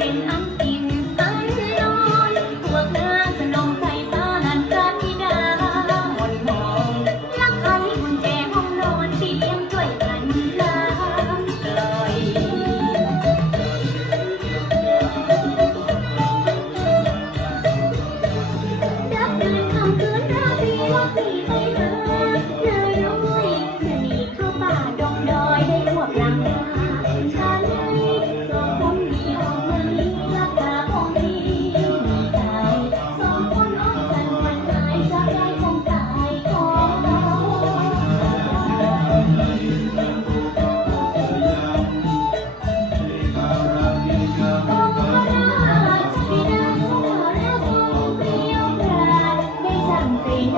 I'm.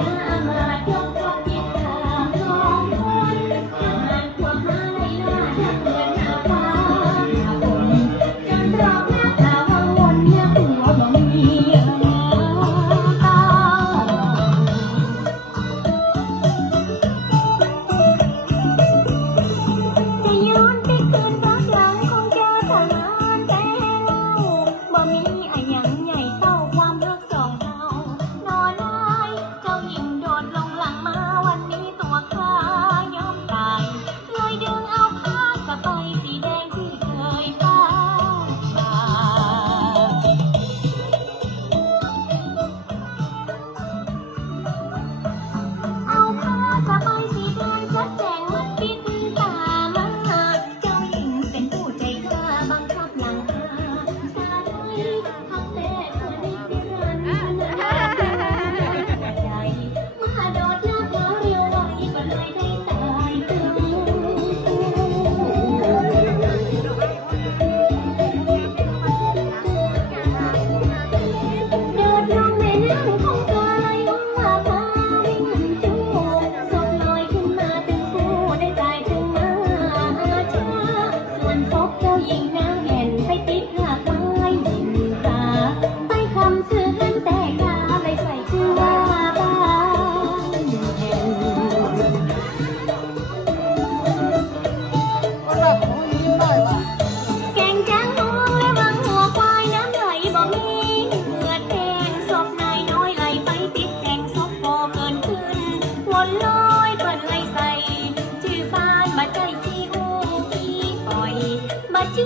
Mama,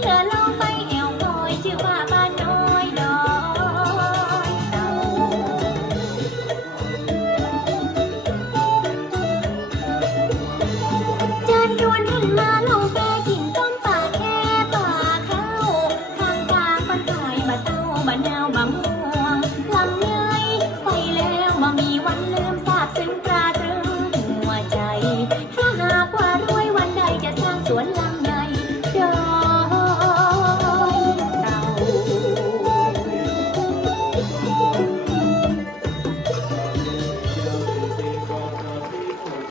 快乐。